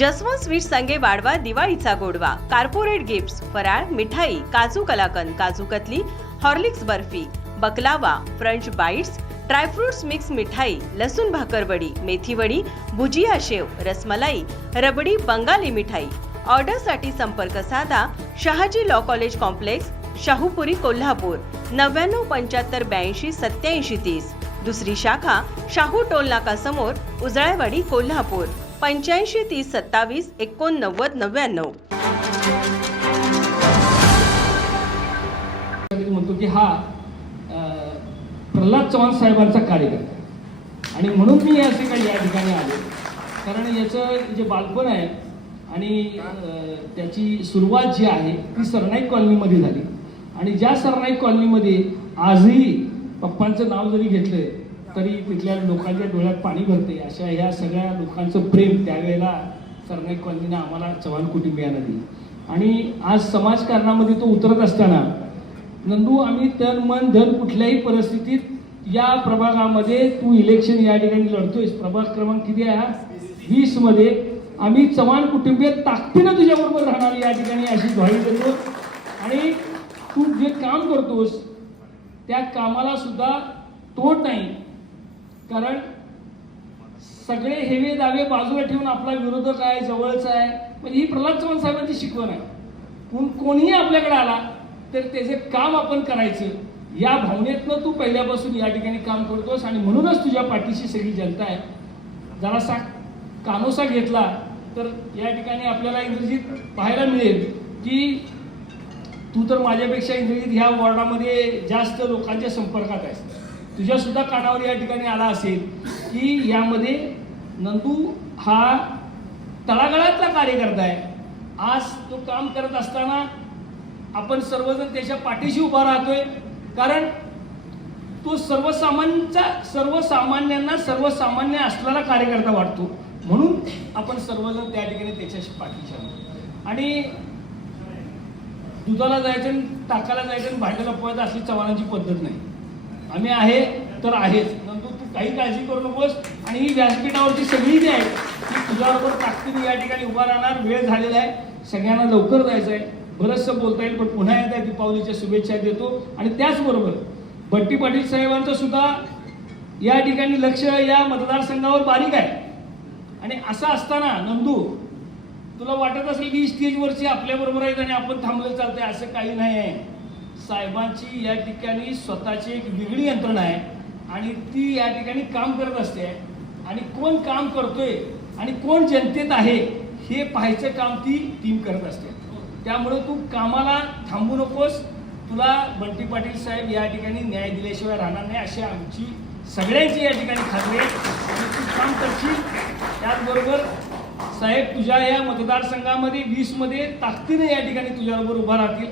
Jaswant sweet संगे वाढवा दिवाळीचा गोडवा. कार्पोरेट गिफ्ट्स फराळ mithai kaju kalakand kaju katli Horlicks barfi baklava French bites dry fruits mix mithai लसूण भाकरवडी मेथीवडी भुजिया शेव रसमलाई रबडी बंगाली मिठाई. ऑर्डरसाठी संपर्क साधा Shahaji law college complex Shahupuri Kolhapur नव्याण्णव पंच्याहत्तर ब्याऐंशी सत्याऐंशी तीस. दुसरी शाखा शाहू टोल नाका समोर उजळायवाडी कोल्हापूर. पंच्याऐंशी तीस सत्तावीस एकोणनव्वद नव्याण्णव. म्हणतो की हा प्रल्हाद चव्हाण साहेबांचा कार्यकर्ता आणि म्हणून मी या ठिकाणी या ठिकाणी आलो. कारण याचं जे बालपण आहे आणि त्याची सुरुवात जी आहे ती सरनाईक कॉलनीमध्ये झाली. आणि ज्या सरनाईक कॉलनीमध्ये आजही पप्पांचं नाव जरी घेतलं तरी तिथल्या लोकांच्या डोळ्यात पाणी भरते अशा ह्या सगळ्या लोकांचं प्रेम त्यावेळेला सरनाईक कॉलनीनं आम्हाला चव्हाण कुटुंबियांना दिली. आणि आज समाजकारणामध्ये तो उतरत असताना नंदू आम्ही तन मन धन कुठल्याही परिस्थितीत या प्रभागामध्ये तू इलेक्शन या ठिकाणी लढतोयस. प्रभाग क्रमांक किती आहे हा? वीसमध्ये. आम्ही चव्हाण कुटुंबीय ताकदीनं तुझ्याबरोबर राहणार या ठिकाणी अशी ग्वाही देतो. आणि तू जे काम करतोस त्या कामाला सुद्धा तोड नाही. कारण सगळे हेवे दावे बाजूला ठेवून आपला विरोधक आहे जवळचा आहे. म्हणजे ही प्रल्हाद चव्हाण साहेबांची शिकवण आहे. कोण कोणीही आपल्याकडे आला तर त्याचे काम आपण करायचं. या भावनेतनं तू पहिल्यापासून या ठिकाणी काम करतोस आणि म्हणूनच तुझ्या पाठीशी सगळी जनता आहे. जरासा कानोसा घेतला तर या ठिकाणी आपल्याला इंग्रजीत पाहायला मिळेल की तू तर माझ्यापेक्षा इंग्रजीत ह्या वॉर्डामध्ये जास्त लोकांच्या संपर्कात आहेस. तुझ्यासुद्धा कानावर या ठिकाणी आला असेल की यामध्ये नंदू हा तळागाळातला कार्यकर्ता आहे. आज तो काम करत असताना आपण सर्वजण त्याच्या पाठीशी उभा राहतोय. कारण तो सर्वसामान्यांचा सर्वसामान्यांना सर्वसामान्य असलेला कार्यकर्ता वाटतो. म्हणून आपण सर्वजण त्या ठिकाणी त्याच्याशी पाठीशी आहोत आणि दुधाला जायचं आणि जायचं आणि भांड्याला पोहायचं अशी चव्हाणांची पद्धत नाही. आम्ही आहे तर आहेच. परंतु तू काही काळजी करू नकोस. आणि ही व्यासपीठावरची सगळी जी आहे ती तुझ्याबरोबर ताकदीने या ठिकाणी उभा राहणार. वेळ झालेला आहे. सगळ्यांना लवकर जायचं आहे. बरंचसं बोलता येईल पण पुन्हा एकदा दीपावलीच्या शुभेच्छा देतो. आणि त्याचबरोबर भट्टी पाटील साहेबांचं सुद्धा या ठिकाणी लक्ष या मतदारसंघावर बारीक आहे. आणि असं असताना नंदू तुला वाटत असेल की स्टेजवरची आपल्याबरोबर आहेत आणि आपण थांबलं चालतंय असं काही नाही आहे. साहेबांची या ठिकाणी स्वतःची एक वेगळी यंत्रणा आहे आणि ती या ठिकाणी काम करत असते. आणि कोण काम करतोय आणि कोण जनतेत आहे हे पाहायचं काम ती टीम करत असते. त्यामुळे तू कामाला थांबू नकोस. तुला बंटी पाटील साहेब या ठिकाणी न्याय दिल्याशिवाय राहणार नाही अशी आमची सगळ्यांची या ठिकाणी खात्री आहे. तू काम करशील. त्याचबरोबर साहेब तुझ्या या मतदारसंघामध्ये वीसमध्ये ताकदीने या ठिकाणी तुझ्याबरोबर उभा राहतील.